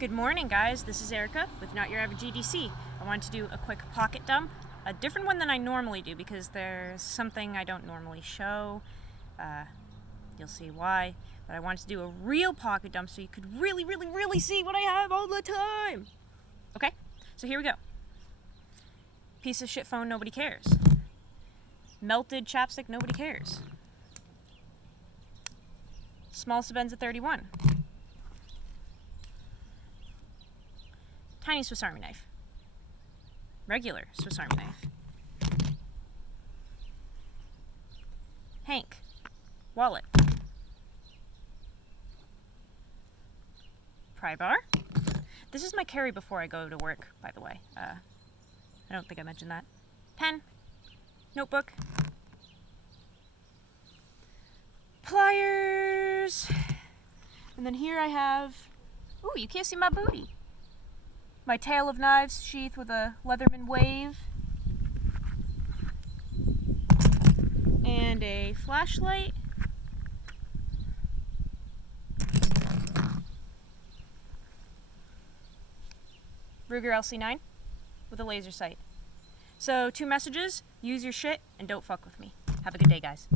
Good morning, guys. This is Erica with Not Your Average EDC. I wanted to do a quick pocket dump, a different one than I normally do because there's something I don't normally show. You'll see why. But I wanted to do a real pocket dump so you could really see what I have all the time. Okay, so here we go. Piece of shit phone, nobody cares. Melted chapstick, nobody cares. Small Sebenza 31. Tiny Swiss Army knife. Regular Swiss Army knife. Hank. Wallet. Pry bar. This is my carry before I go to work, by the way. I don't think I mentioned that. Pen. Notebook. Pliers. And then here I have... Ooh, you can't see my booty. My tail of knives sheath with a Leatherman wave. And a flashlight. Ruger LC9 with a laser sight. So 2 messages: use your shit and don't fuck with me. Have a good day, guys.